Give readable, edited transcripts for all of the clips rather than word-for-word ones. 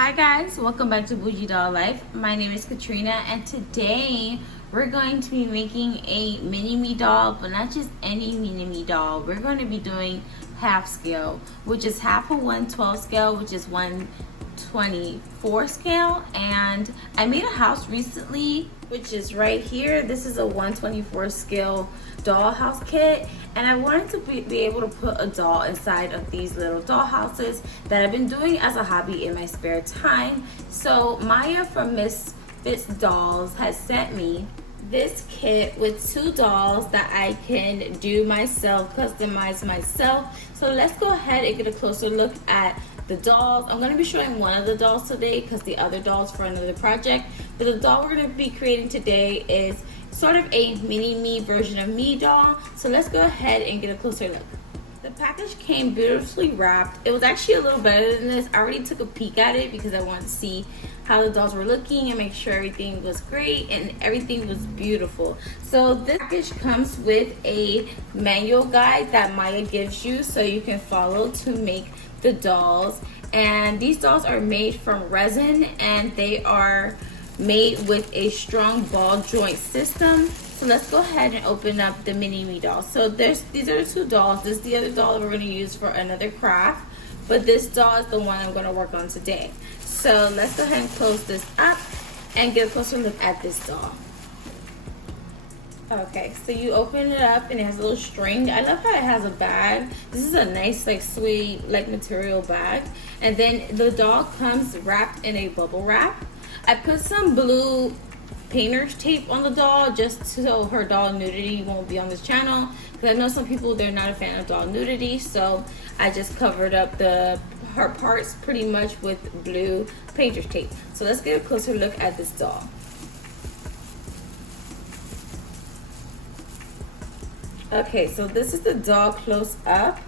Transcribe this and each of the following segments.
Hi guys, welcome back to Bougie Doll Life. My name is Katrina and today we're going to be making a mini-me doll, but not just any mini-me doll. We're going to be doing half scale, which is half a 112 scale, which is 124 scale. And I made a house recently, which is right here. This is a 124 scale dollhouse kit, and I wanted to be able to put a doll inside of these little doll houses that I've been doing as a hobby in my spare time. So Maya from Misfits Dolls has sent me this kit with 2 dolls that I can do myself, customize myself. So let's go ahead and get a closer look at the dolls. I'm going to be showing one of the dolls today because the other doll's for another project. But the doll we're going to be creating today is sort of a mini-me version of me doll. So let's go ahead and get a closer look. The package came beautifully wrapped. It was actually a little better than this. I already took a peek at it because I wanted to see how the dolls were looking and make sure everything was great and everything was beautiful. So this package comes with a manual guide that Maya gives you so you can follow to make the dolls. And these dolls are made from resin and they are made with a strong ball joint system. So let's go ahead and open up the mini-me doll. So these are the 2 dolls. This is the other doll that we're going to use for another craft, but this doll is the one I'm going to work on today. So let's go ahead and close this up and get a closer look at this doll. Okay, so you open it up and it has a little string. I love how it has a bag. This is a nice, like, suede, like, material bag. And then the doll comes wrapped in a bubble wrap. I put some blue painter's tape on the doll just so her doll nudity won't be on this channel, because I know some people, they're not a fan of doll nudity. So I just covered up her parts pretty much with blue painter's tape. So let's get a closer look at this doll. Okay, so this is the doll close up.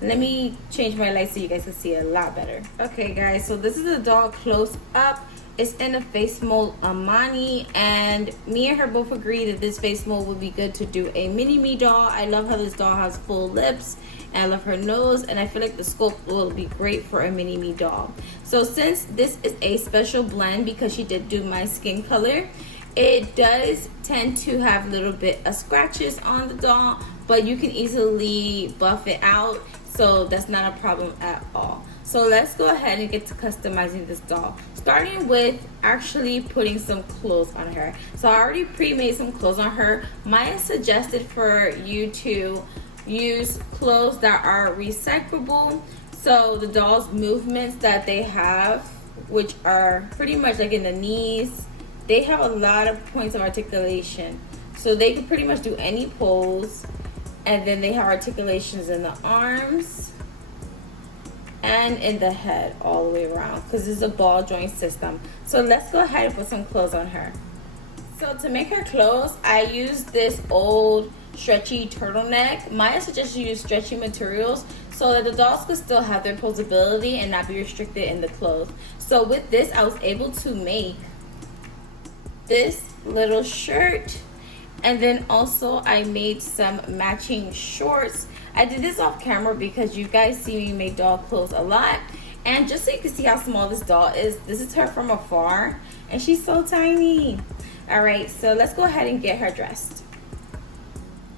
Let me change my light so you guys can see it a lot better. Okay guys, so this is the doll close up. It's in a face mold Amani, and me and her both agree that this face mold would be good to do a mini-me doll. I love how this doll has full lips, and I love her nose, and I feel like the sculpt will be great for a mini-me doll. So since this is a special blend because she did do my skin color, it does tend to have a little bit of scratches on the doll, but you can easily buff it out, so that's not a problem at all. So let's go ahead and get to customizing this doll, starting with actually putting some clothes on her. So I already pre-made some clothes on her. Maya suggested for you to use clothes that are recyclable. So the doll's movements that they have, which are pretty much like in the knees, they have a lot of points of articulation. So they can pretty much do any pose. And then they have articulations in the arms and in the head all the way around, because this is a ball joint system. So let's go ahead and put some clothes on her. So to make her clothes, I used this old stretchy turtleneck. Maya suggested you use stretchy materials so that the dolls could still have their posability and not be restricted in the clothes. So with this, I was able to make this little shirt. And then also I made some matching shorts. I did this off camera because you guys see me make doll clothes a lot. And just so you can see how small this doll is, this is her from afar. And she's so tiny. Alright, so let's go ahead and get her dressed.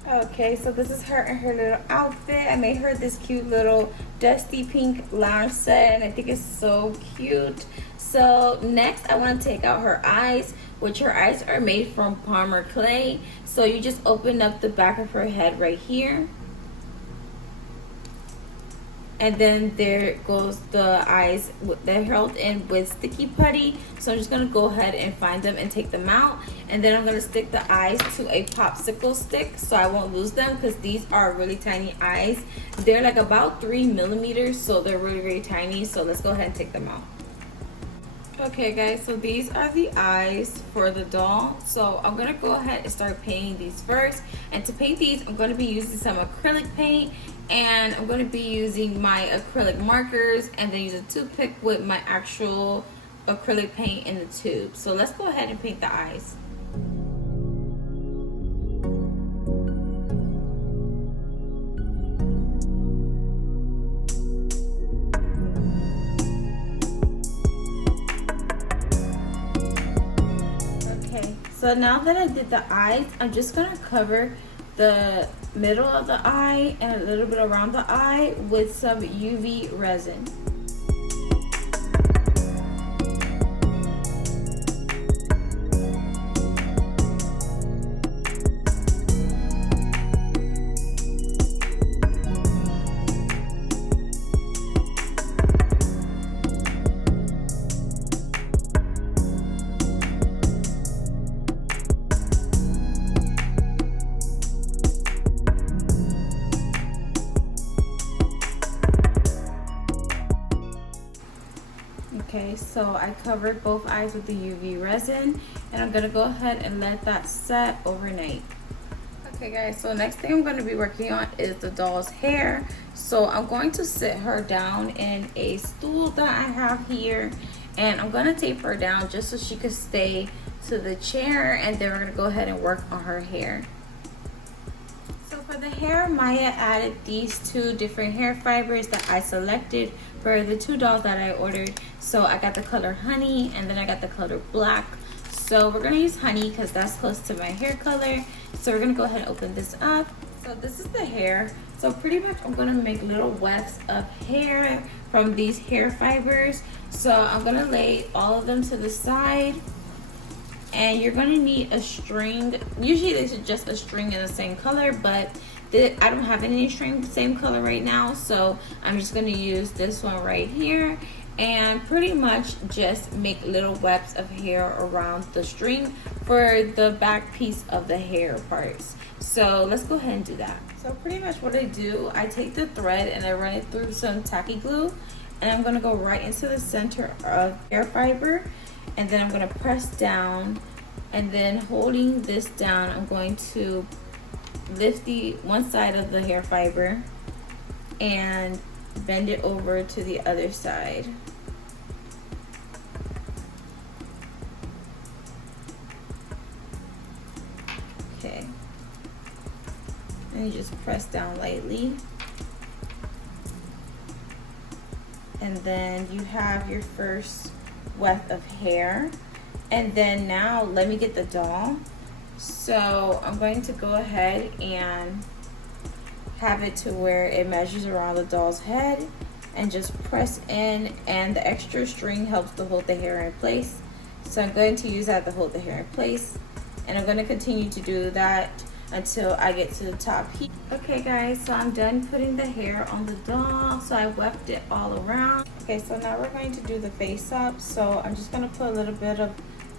Okay, so this is her in her little outfit. I made her this cute little dusty pink lounge set, and I think it's so cute. So next I want to take out her eyes, which her eyes are made from Palmer clay. So you just open up the back of her head right here. And then there goes the eyes. They're held in with sticky putty. So I'm just going to go ahead and find them and take them out. And then I'm going to stick the eyes to a popsicle stick so I won't lose them, because these are really tiny eyes. They're like about 3 millimeters, so they're really, really tiny. So let's go ahead and take them out. Okay guys, so these are the eyes for the doll. So I'm going to go ahead and start painting these first. And to paint these, I'm going to be using some acrylic paint. And I'm going to be using my acrylic markers and then use a toothpick with my actual acrylic paint in the tube. So let's go ahead and paint the eyes. So now that I did the eyes, I'm just gonna cover the middle of the eye and a little bit around the eye with some UV resin. Okay, so I covered both eyes with the UV resin, and I'm gonna go ahead and let that set overnight. Okay guys, so next thing I'm going to be working on is the doll's hair. So I'm going to sit her down in a stool that I have here, and I'm going to tape her down just so she could stay to the chair, and then we're going to go ahead and work on her hair. So for the hair, Maya added these two different hair fibers that I selected for the two dolls that I ordered. So I got the color honey, and then I got the color black. So we're gonna use honey because that's close to my hair color. So we're gonna go ahead and open this up. So this is the hair. So pretty much I'm gonna make little wefts of hair from these hair fibers. So I'm gonna lay all of them to the side, and you're gonna need a string. Usually this is just a string in the same color, but I don't have any string the same color right now, so I'm just gonna use this one right here and pretty much just make little webs of hair around the string for the back piece of the hair parts. So let's go ahead and do that. So pretty much what I do, I take the thread and I run it through some tacky glue, and I'm gonna go right into the center of hair fiber, and then I'm gonna press down, and then holding this down, I'm going to lift the one side of the hair fiber and bend it over to the other side. Okay, and you just press down lightly, and then you have your first weft of hair. And then now let me get the doll. So I'm going to go ahead and have it to where it measures around the doll's head, and just press in, and the extra string helps to hold the hair in place. So I'm going to use that to hold the hair in place, and I'm going to continue to do that until I get to the top here. Okay guys, so I'm done putting the hair on the doll. So I weft it all around. Okay, so now we're going to do the face up. So I'm just going to put a little bit of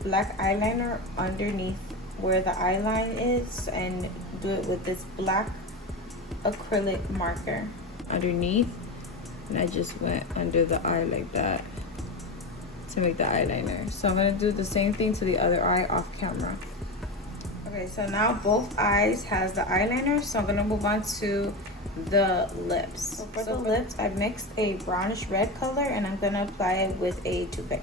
black eyeliner underneath where the eye line is, and do it with this black acrylic marker underneath, and I just went under the eye like that to make the eyeliner. So I'm going to do the same thing to the other eye off camera. Okay, so now both eyes has the eyeliner, so I'm going to move on to the lips. So for the lips, I mixed a brownish red color, and I'm going to apply it with a toothpick.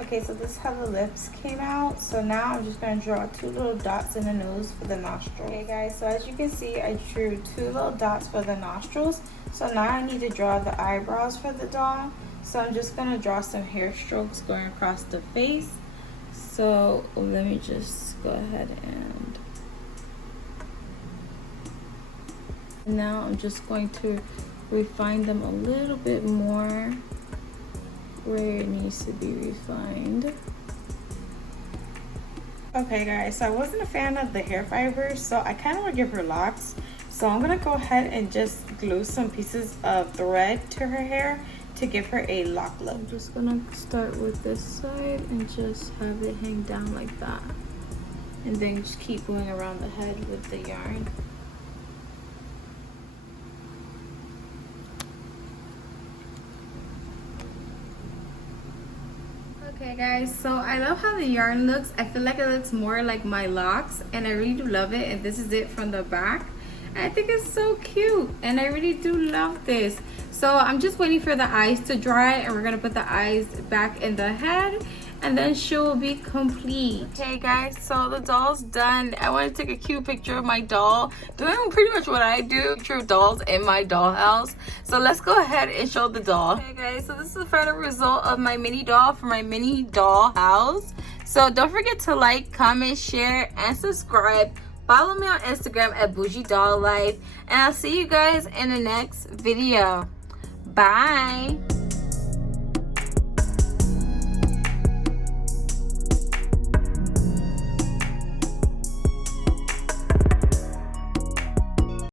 Okay, so this is how the lips came out. So now I'm just going to draw two little dots in the nose for the nostril. Okay guys, so as you can see, I drew two little dots for the nostrils. So now I need to draw the eyebrows for the doll. So I'm just going to draw some hair strokes going across the face. So let me just go ahead and now I'm just going to refine them a little bit more where it needs to be refined. Okay guys, so I wasn't a fan of the hair fibers, so I kind of want to give her locks. So I'm going to go ahead and just glue some pieces of thread to her hair to give her a lock look. I'm just going to start with this side and just have it hang down like that. And then just keep going around the head with the yarn. Okay guys, so I love how the yarn looks. I feel like it looks more like my locks, and I really do love it. And this is it from the back. I think it's so cute, and I really do love this. So I'm just waiting for the eyes to dry, and we're gonna put the eyes back in the head, and then she will be complete. Okay guys, so the doll's done. I want to take a cute picture of my doll, doing pretty much what I do, picture of dolls in my dollhouse. So let's go ahead and show the doll. Okay guys, so this is the final result of my mini doll for my mini doll house. So don't forget to like, comment, share, and subscribe. Follow me on Instagram at Bougie Doll Life, and I'll see you guys in the next video. Bye.